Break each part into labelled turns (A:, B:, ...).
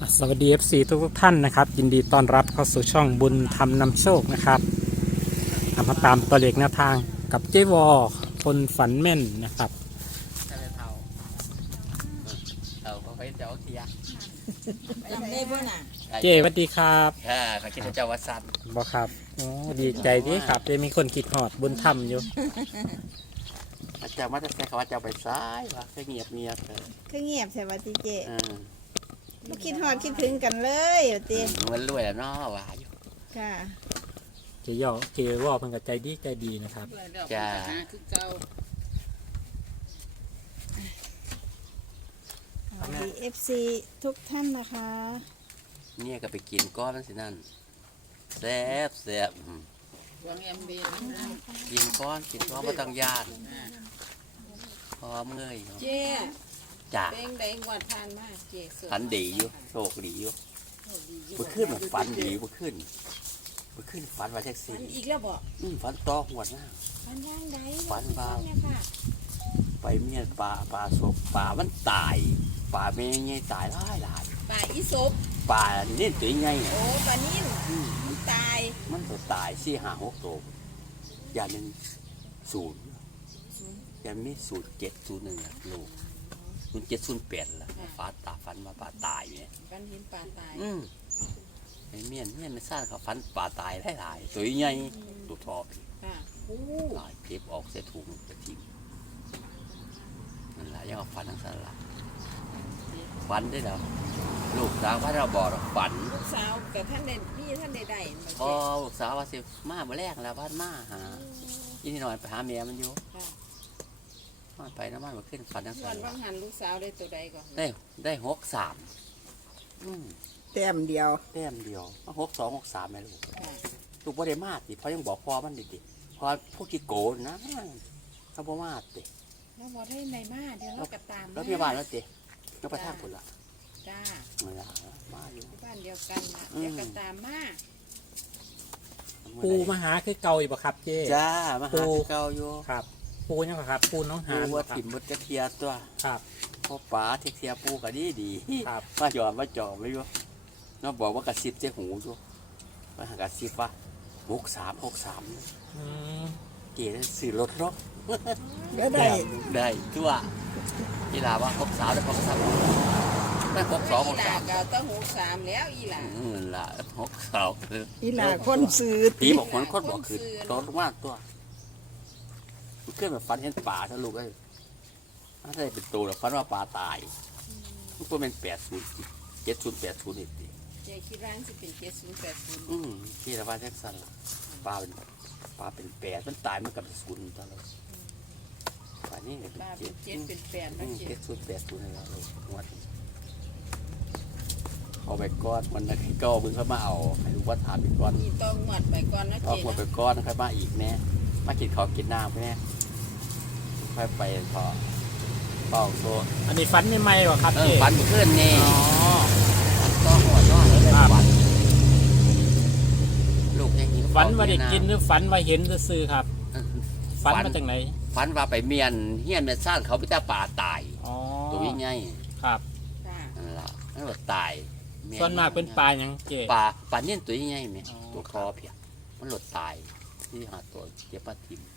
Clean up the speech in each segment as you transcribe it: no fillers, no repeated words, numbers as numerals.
A: สวัสดี FC ทุกท่านนะครับยินดีต้อนรับเข้าสู่ช่องบุญธรรมนำโชคนะครับมาตามตัวเลขแนวทางกับเจวอคนฝันแม่นนะครับ
B: เขาไปเจ้าเทีย
C: จำได้ป่ะน่ะ
A: เจสวัสดีครับ
B: เขาคิดว่าเจ้าวัดสัน
A: บอกครับโอ้ดีใจดีครับจะมีคนคิดหอดบุญธรรมอยู่
B: เจ้ามาแต่เขาว่าเจ้าไปซ้ายวะแค่เงียบเลย
C: คือเงียบใช่ป่ะทีเจ
B: อืม
C: บ่คิดฮอดคิดถึงกันเลยว่าติ
B: มันรวยแล้วเนาะว่าอยู่
C: ค่ะ
A: เจยอเจวอเพิ่นก็ใจดีนะครับ
B: จ้า
C: สวัสดี FC ทุกท่านนะคะ
B: เนี่ยก็ไปกินก้อนนั่นสินั่นแซ่บ
D: วางแอมเบน
B: กินก้อนไม่ต้องย่านพร้อมเงย
D: เจ๊
B: จ้า
D: เป็นแดงกว่าทานมากเจ๊สด
B: ฝันดีอยู่โชคดีอยู่มันขึ้นมาฝันดีมันขึ้นฝันว่าแท็ก
D: ฟั
B: ซี่
D: นอีกแล้วบอก
B: ฝันต่อหัวหน้า
D: ฟันย่างใด
B: ฟันบาง
D: เนี่ยค่ะ
B: ไปเมียนปลาศพปลามันตายปลาเมย์ไงตายหลาย
D: ป่าอีศพ
B: ปลานี่ตัวไง
D: โอ้ปลานิ่นมันตาย
B: มันตัวตาย4-5-6ตัวอย่างหนึ่ง0อย่างมี0701ล่ะลูก0708ล่ะฟ้าตาฟันว่าปลาตายเนี่ย
D: ฟันเห็นปลาตาย
B: ไอ้เมียนไม่ทราบเขาฟันปลาตายหลายตัวใหญ่ตัวทอ
D: ค่ะโอ้
B: หลายเก็บออกใส่ถุงจะทิ้งนั่นแหละยังเอาฟันทั้งสารละฟันได้แล้วลูกสาวว่าเราบอกเราฝัน
D: ลูกสาวกับท่านใดพี่ท่านใดใด
B: พอลูกสาวว่าสิมาเมื่อแรกแล้วบ้านมาหาอีนี่หน่อยไปหาเมียมันอยู่มันไปน้ำมันมาขึ้นฟันทั้ง
D: วั
B: สาน ร
D: ว่างหันลูกสาวได้ตัวใดก่อน
B: ได้63
C: แต้มเดียว
B: แต้มเดียว62-63แม่ลูกลูกบ่ได้มาติเพราะยังบอกพ่อมันดิพอพวกขี้โกนนะเขาบ่มาติ
D: แล้วบอกให้ในมาเดี๋ยวเรากระตาม
B: แล้วมีบ้านแล้วติก็ไปทางคนละ
D: จ้า
B: มันละมาอยู่
D: บ้านเดียวกันนะเดี๋ยวกระตามมา
A: ปูมาหาคือเก่าอีกบ่ครับเจ
B: จ้ามาหาที่เก่าอยู่
A: ครับปูยังบ่ครับปูน้องหา
B: ปู
A: น
B: ว่า
A: บ่ครับ
B: ถิ่มมดกระเทียตัว
A: ครับ
B: พ่อป๋าเทคเทียปูก็ดี
A: ครับ
B: มาจอมไว้อยู่น้องบอกว่ากระซิบเจ้หูอยู่ว่าหากระซิบว่า63
A: อืม
B: เก๋ซื้อรถรถ
C: ก็ได้
B: ได้ตัวอีหลาว่า63ได้63ได้62
D: อีหลาก็ต้องหูสามแล้วอีหลา
B: ล่ะ62
C: อีหลาคนซื้อ
B: ผีบอกคนบอกคือรถมากตัวมันขึ้นแบบฟันเห็นป่าทะลุเลยถ้าได้เป็นตัวแล้วฟันว่าปลาตายมันก็เป็น70 นี่ติ
D: เจ๊คิดว่าสิเป็น7080
B: ที่ละว่าแจ็คสันล่ะปลาเป็น8มันตายมันกับ0ตลอดป่านี้เนี่ย
D: ปลา
B: เป็
D: เป็น น7เป็น8นะเจ๊
B: 70 80นี่ละลูกงวดเอาไปก้อนมันนะก็มึงเข้ามาเอาให้รู้ว่าทานไปก้อน
D: นี่ต้องหมดไปก่อนนะ
B: เอา
D: เจ๊
B: หมดไป
D: นะ
B: ก้อนนะครับมาอีกแม่มากินข้าวกินน้ำแม่ค่อยไปพอเป่าโซ่
A: อันนี้ฝันใหม่ๆบ่ครับเจ
B: ฟันขึ้นนี่
A: อ๋อ
B: ก็หัวน้อแล้วฟันลูกยังหิว
A: ฝันว่าได้กินหรือฝันว่าเห็นซื่อๆครับฝันมาจากไหน
B: ฝันว่าไปเมียนเฮียนเมียนซ่านเขาไปแต่ป่าตาย
A: อ๋อ
B: ตัวใหญ่
A: ครับ
D: จ้า
B: นั่นล่ะนั่นว่าตายเย
A: ส่วนมากเป็นปลาหยังเจ
B: ปลาเนี่ยตัวใหญ่ไหม
A: อ๋อ
B: ตัวคอเพียมันหลดตายที่หาตัวเจ็บปลาทิม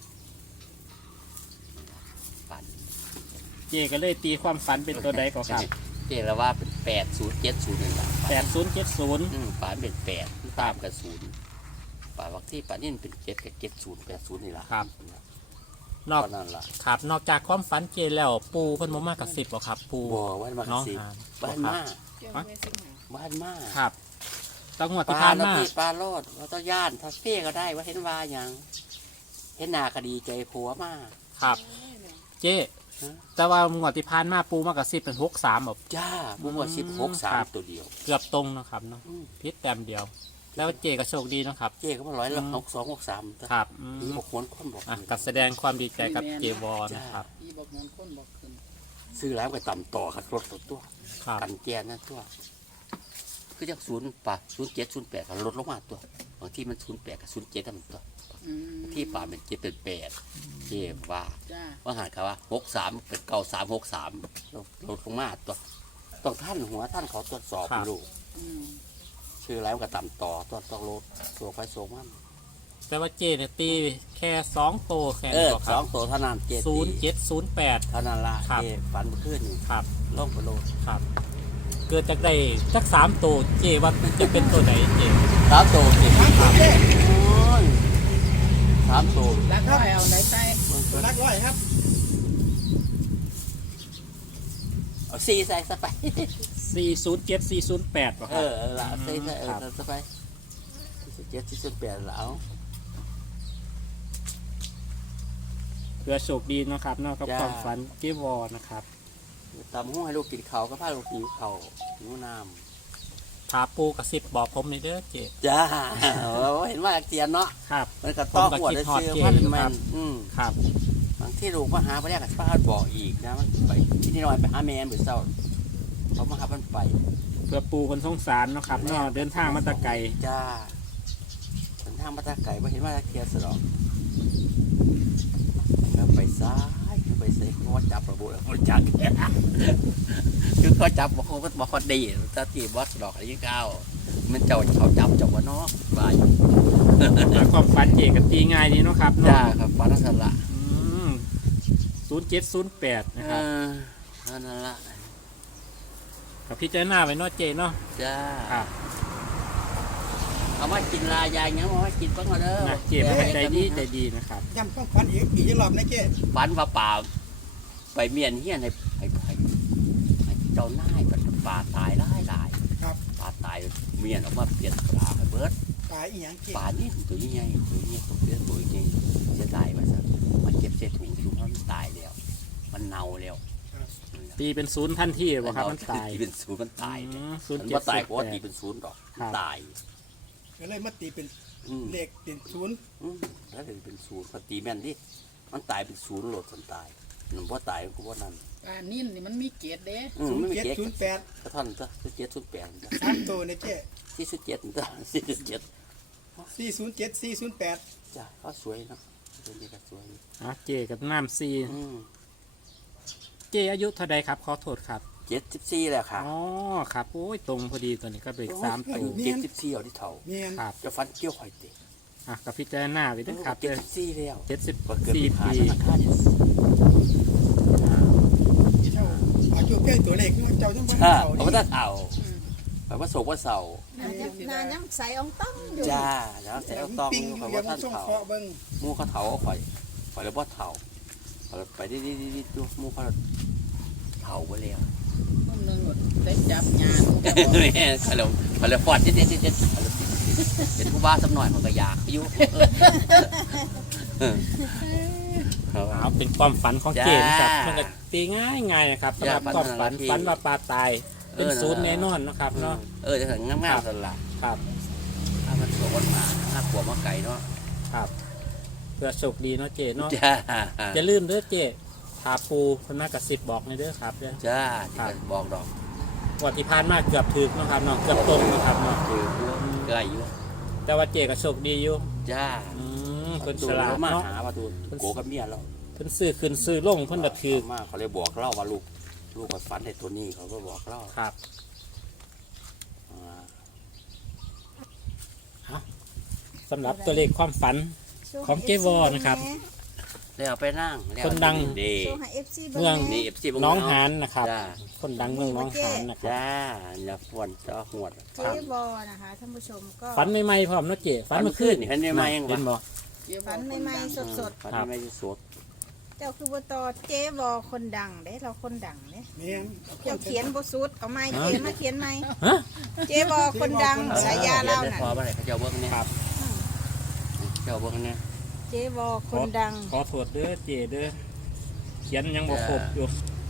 B: ฝัน
A: เจก็เลยตีความฝันเป็นตัวใดก็ครับ
B: เจแล้วว่าเป็น8070นี่แหละ
A: 8070
B: ปลาเป็น8ตามกับ0ปลาบางที่ปลาเนี่ยเป็น7กับ7080นี่แหละ
A: ครับ น
B: น
A: อ
B: อก กนั่นล่ะ
A: ครับนอกจากความฝันเจแล้วปูเพิ่นบ่มากระสิบบ่ครับ ปู
B: บ่ว่ามา
A: น้อง
B: สิ
A: หาน
B: บ้านมา
D: เจ้าไม่สิงหา
B: บ้านมา
A: ครับตั้งงวด
B: ป
A: ที่
B: ลา
A: ผ่าน
B: แล้ว
A: มา
B: พี่ปลาโลดว่าต้องย่านทัสเฟ่ก็ได้ว่าเห็นว่าหยังเห็นหน้าคดีใจผัวมา
A: ครับ เจแต่ว่างวดที่ผ่านมาปูมากระสิบเป็น63แบบ
B: จ้าบุ้งว่า
A: ครับ
B: 16-3ตัวเดียว
A: เกือบตรงนะครับเนาะพิษแต้มเดียว แล้วเจก็โชคดีเนาะครับ
B: เจ๊ก็มาร้อยละ62-63
A: ครับ
B: ผีบอกคนคนบอก
A: อ่ะก็แสดงความดีใจกับเจวอนะครับ
D: พี่บอกเงินคนบอกขึ้น
B: ซื้อแล้วก็ต่ำต่อขัดรถตัว
A: ครับ
B: กันแกนนั่นตัวคือจาก0ป่ะ07 08ก็ลดลงมาตัวบางที่มัน08กับ07นั่นมันตัวที่ป่าเป็น7เป็น8เจ๊ว่า
D: จ้า
B: ว่าหาดเขาว่า63เป็น9363ลดลงมาตัวต้องท่านหัวท่านเขาตรวจสอบลูก
D: อืม
B: ชื่ออะไรมันก็ต่ำต่อต้องรถตัวไฟโซมัน
A: แต่ว่าเจเนี่ยตีแค่2โตแค่
B: เอ
A: นี้
B: อ
A: บ่ค
B: ส
A: รั
B: อบ งตัวเท่านั้นเจ็ด
A: 0708
B: เท่านั้นละ
A: ครับ
B: เจ็ดฝันเมื่อคืนนี่
A: ครับ
B: ล่องไปโลด
A: ครับ เกิดจากได้จัก3โตเจว่ามันจะเป็นตัวไหนเจ
B: สามตัวเจ็ดครับโอ้ยสามตัว
D: แล้วก็เอาไหนใส่
E: ตัวนักร้อยครับ
B: เอาสี่ใส่ซะไป
A: 407 408บ่ค
B: เอ
A: รับ
B: อละใส่ซะเออ
A: ครับ
B: ซะไปเจ็ดสิบแปดแล้ว
A: เพื่อโชคดีเนาะครับเนอกกับ
B: จ้า
A: ความฝันเจวอนะครับ
B: ตำห้องให้ลูกกินเขาวก็พาลูกกินเขาวหิวน้
A: ถาปูกระซิบบอกผมในเด้อเจ
B: ำจ้าเห็นว่าเตียนเนาะ
A: ครับ
B: มันก็ต้องหัวได้ซื้อพันมัน
A: ครับ
B: บางที่ลูกมาหาไปแรกกับป้าบอกอีกนะมันไปที่นี่หน่อยไปหาแม่หรือเศร้าเขามาหามันไป
A: เพื่อปูคนสงสารเนาะครับเนาะเดินทางมาแตะไกล
B: จ้าเดินทางมาตาไก่มาเห็นว่าเทียสรอกแล้วไปซ้ายไปเสกเขาจับระบุแล้วมันจับคือเขาจับบอกเขาบอกเขาดีตาตีบอสดอกอะไรยี่เก้ามันเจ้าเขาจับเจ้าว่าเนาะบาย
A: แต่ความฝันเจกับตีง่ายดีเนาะครับ
B: จ้า
A: เนาะ
B: ครับฟ้าทัศละ
A: 0708นะครับ
B: นั่นละ
A: กับพี่เจ้าหน้าไว้เนาะเจเนาะ
B: จ้า
A: ครับ
B: เอามากินลายายยังเอามากินบ้างมาเด้อ
A: นะเจมันใจดีนะครับ
E: ย้ำต้องฟันอีกรอบนะเจ๊
B: ฝันว่าป่าไปเมียนเฮียนให้เจ้านายมันป่าตายหลายป่าตายเมียนออกมาเปลี่ยนปลาให้เบิด
E: ตายอีหยังเจ๊
B: ป่านี่ตัวใหญ่ตัวใหญ่ตัวเบี้ยตัวใหญ่จะตายมาซะมันเก็บเศษถุงถุงมันตายแล้วมันเน่าแล้ว
A: ตีเป็น0ทันทีบ่ครับมันตาย
B: ตีเป็นศูนย์มันตาย
A: ศูน
B: มัน
A: ย์
B: ว่าตายเพราะว่าตีเป็นศูนย์ดอก
A: ครับ
B: ตาย
E: ก็เลยมาตีเป็น
B: อืม
E: เลขเป็นศูนย์
B: แล้วถึงเป็นศูนย์พอตีแม่นดิมันตายเป็นศูนย์โหลดสันตายมันว่าตายมันก็ว่านั่น
D: ปลานิ่มนี่มันมีเกล็ดเด้
E: ศูน
B: ไม่
E: ย์
B: มี
E: เจ็ด
B: เจ็ด
E: ศูนย์แปด
B: กระท่อนจ้ะเจ็ดศูนย์แปดจ้ะ
E: สามตัวเนี่ยเจ๊
B: 47จ้ะ47
E: 407 408
B: จ้ะเขาสวยเนาะตัวนี้ก็สวย
A: อ่ะเจกับน้ำซี
B: อืม
A: เจอายุเท่าใดครับขอโทษครับ
B: 74แล้วค่ะ
A: อ๋อครับโอ้ยตรงพอดีตัวนี้ก็เป็น3
B: อา
A: ตั
B: ยุ
A: ว
B: 74เอาที่เฒ่า
E: เมียน
A: ครับ
B: จะฟันเกี่ยวข่อยติ
A: อ่ะกับพี่เจ้าหน้าไว้ด้วยครับเด้อ
B: 74แล้วก็เกิดปี
A: 74
B: ผ่าน
A: ปี
B: ธนาคารเนี่ย
E: เจ้าอายุเพียงตัวเลขเจ้าต้องไป
B: อ่า
E: เขา
B: เพราะว่าถ้าเฒ่าเพราะว่าโศกว่าเศร้า
C: นายังใสอองต้องอยู่
B: จ้าแล้วแต่ต้อง
E: ปิ้ง
B: เพราะ
E: เดี๋ย
B: ว่าว
E: มั
B: ท่าน น
E: ส่ง
B: เฒ่า
E: เคาะเบิ่ง
B: หมู่เขาเฒ่าเอาข่อยแล้วบ่เฒ่าข่อยไปดิดูหมู่เขาเฒ่าไปแล้ว
D: คนหนึงหมดได้จับงาน
B: แม่ขนมขนมฟอดเด็ดเป็นผู้บ้าสักหน่อยมันก็อยากอยู่
A: เอาเป็นความฝันของเจนะครับ
B: จ้ามั
A: มันก็ตีง่ายๆนะครับสำหรับ
B: จ้า
A: ความฝัน
B: ฝัน
A: ฝันว่าปลาตาย เป็น
B: เออ
A: ศูนย์แน่นอนนะครับเนาะ
B: จะถึงงามๆสันละ
A: ครับ
B: ถ้ามันสวนมาถ้าขวบมาไก่เนาะ
A: ครับเพื่อโชคดีเนาะเจเนาะ
B: จ้า
A: จะลืมเด้อเจถาปูเพิ่นมากระซิบบอกในเด้อครับเด้อ
B: จ้าที่บอกดอก
A: วันที่ผ่านมาเกือบถึกเนาะครับเนาะเกือบตรงเนาะครับเนาะ
B: คือไก่อยู่
A: แต่ว่าเจก็โชคดีอยู่
B: จ้า
A: เพิ่น
B: ดู
A: ฉลาด
B: มา
A: เนาะ
B: หาว่าดูโกกับเมียแล้ว
A: เพิ่นซื้อขึ้นซื้อลงเพิ่นก็ถือ
B: มาเขาเลยบอกเล่าว่าลูกก็ฝันในตัวนี้เขาก็บอกเล่า
A: ครับ สำหรับตัวเลขความฝัน ของเจ๊วอนะครับ
B: เลยเอาไปนั่ง
A: คนดัง
B: ดี
C: โชว์ให้ FC
A: เมือง
C: แห
B: นี่
C: น่
B: เอฟซี
A: น้องหานนะครับ
B: จ้า
A: คนดังเมืองน้องหานนะครับ
B: จ้าอย่าฝนจะหวด
C: เจ๊บอนะคะท่านผู้ชมก็
A: ฝันใหม่ๆพร้อมเนาะเจฝันเมื่อคืน
B: เห็นใหม่ๆยัง
A: เห็นบ่
C: ฝันใหม่ๆสด
B: ฝันไม่ได้สด
C: ๆ เจ้าคือบ่ตอเจ๊บอคนดังเด้เราคนดังเด้
E: เมียน
C: เจ้าเขียนบ่สุดเอาไม้เจ๊มาเขียนไม้
A: ฮะ
C: เจ๊บอคนดังฉายาเรา
B: ได้
C: น่ะ
B: พอเมื่อไหร่เขาจะเอาเบิ้งเนี่ย
A: ครับ
B: เจ้าเบิ้งเนี่ย
C: เจ๊บอคนดัง
A: ขอโทษเด้อเจเด้อเขียนยังบ่ครบอยู่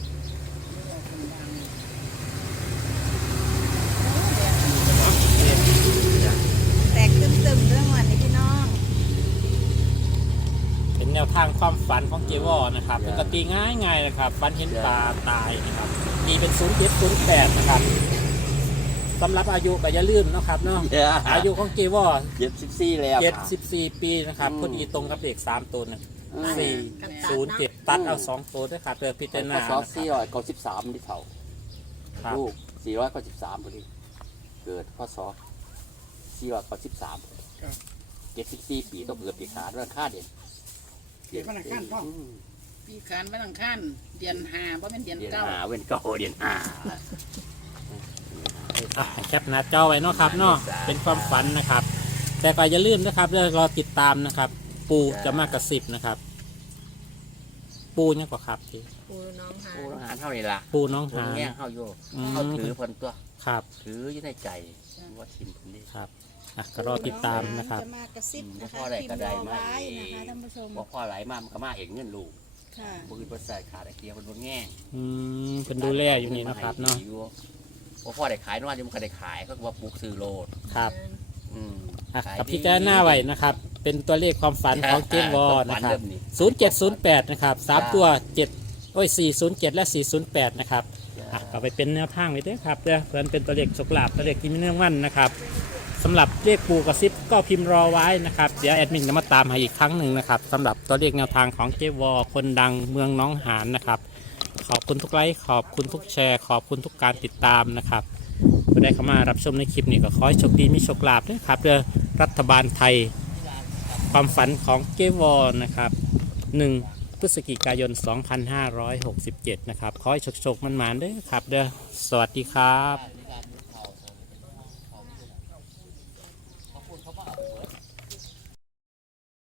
C: แตกตึมๆเรื่องวันนี้พี่น้อง
A: เป็นแนวทางความฝันของเจวอนะครับปกติง่ายๆนะครับฝันเห็นปลาตายนะครับตีเป็น0708นะครับสำหรับอายุก็อย่าลืมเนาะครับเนาะอายุของเจวอ
B: 74แล้วค่ะ
A: 74 ปีนะครับ
B: อืม
A: พอดีตรงกับเลข3ตัวนะ
B: อืม
A: 407ตัดเอา2ตัวด้วยครับเพื่อพิจารณา
B: ก็
A: นะ
B: ซอ
A: ค
B: สซี่
A: รับ
B: 93ที่เท่า
A: ครับ
B: ลูก493พอดีเกิดพศ493
E: ครับ
B: 74 ปีต้องเกิดปีขาด้วยค่าเด่น
E: เกิดวันอังคารพ่อ
D: ปีขานวันอังคารเดือน5บ่แม่นเดือน
B: เดือน
D: เก้า
B: 5เว้นเก้าเดือน5
A: อ่ะแคปหน้าจอไว้เนาะครับเนาะเป็นความฝันนะครับ แต่ก็อย่าลืมนะครับเดี๋ยวรอติดตามนะครับ ปูจะมากระสิบนะครับ ปูเนี่ยกว่าครับที่
C: ปูน้องหา
B: โอ้อาหารเท่านี้ล่ะ
A: ปูน้อง
B: คน
A: หา
B: แง่งเข้าโย
A: อืม
B: เข้าถือคนตัว
A: ครับ
B: ถืออยู่ในใจว่าทิมคนนี้
A: ครับอ่ะก็รอติดตามนะครับ
C: จะมากระซิบนะคะ
B: พ่อได้
C: พิม
B: ก็
C: พ์
B: ได้
C: รอ
B: มา
C: ไว้
B: เอ
C: นะคะท่านผู้ชม
B: บอกพ่อไหลมามันก็มาเห็นเงินลูก
C: ค่ะ
B: บุญประสาทขาดไอ้เกียร์คนบนแง่ง
A: เป็นดูแลอยู่นี่นะครับเนาะ
B: บอกพ่อได้ขายนวดมันก็ได้ขายก็ว่าปลูกซื้อโลด
A: ครับ
B: อืม
A: อ่ะ
B: ขาย
A: กับ
B: ดี
A: พี่แจ้หน้าไว้นะครับ เป็นตัวเลขความฝันของเจวอนะครับ
B: ฝัเมนี้
A: 0708นะครับ3ตัว7407และ408นะครับอ่ะก็ไปเป็นแนวทางไว้ด้วยครับเพื่อนเป็นตัวเลขโชคลาภตัวเลขที่มีเนื่องมั่นนะครับสำหรับเลขปูกระซิบก็พิมพ์รอไว้นะครับเดี๋ยวแอดมินจะมาตามให้อีกครั้งหนึ่งนะครับสำหรับตัวเลขแนวทางของเจวอคนดังเมืองหน้องหานนะครับขอบคุณทุกไลค์ขอบคุณทุกแชร์ขอบคุณทุกการติดตามนะครับผู้ใดเข้ามารับชมในคลิปนี้ก็ขอให้โชคดีมีโชคลาภด้วยครับเพื่อรัฐบาลไทยความฝันของเจวอนะครับ1 พฤศจิกายน 2567 นะครับขอให้โชคๆมันๆด้วยครับเด้อสวัสดีครับ